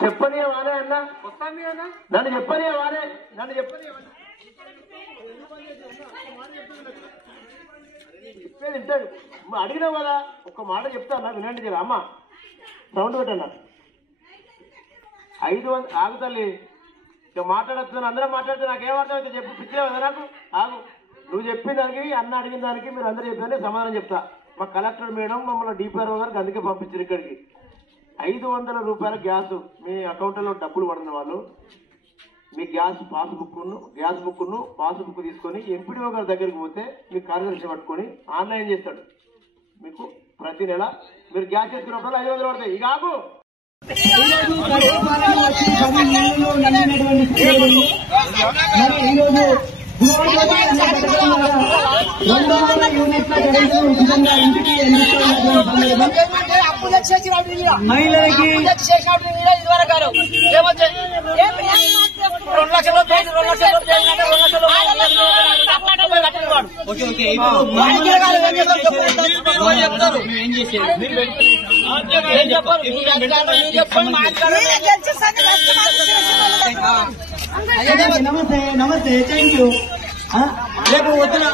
చెప్పని వారే అన్న నన్ను చెప్పని వారే చెప్పేది వింటాడు. అడిగినావు కదా ఒక్క మాట చెప్తా అన్న వినండి జర. అమ్మ సౌండ్ పెట్టన్నా 500 ఆగు తల్లి. ఇక మాట్లాడుతున్నాను అందరం మాట్లాడితే నాకేం అర్థమైతే చెప్పు. పిచ్చే కదా నాకు. ఆగు నువ్వు చెప్పిన దానికి అన్న అడిగిన దానికి మీరు అందరూ చెప్పితే సమాధానం చెప్తా. మా కలెక్టర్ మేడం మమ్మల్ని డిపిఆర్ఓ గారికి అందుకే పంపించారు ఇక్కడికి. 500 రూపాయల గ్యాస్ మీ అకౌంట్లో డబ్బులు పడిన వాళ్ళు మీ గ్యాస్ పాస్బుక్ తీసుకొని ఎంపీడీఓ గారి దగ్గరికి పోతే మీ కార్యదర్శి పట్టుకొని ఆన్లైన్ చేస్తాడు. మీకు ప్రతి నెల మీరు గ్యాస్ ఎత్తుకున్నప్పుడు 500 పడతాయి. ఇక ఆగు మహిళలకి 2 లక్షలు నమస్తే థ్యాంక్ యూ. రేపు వద్దున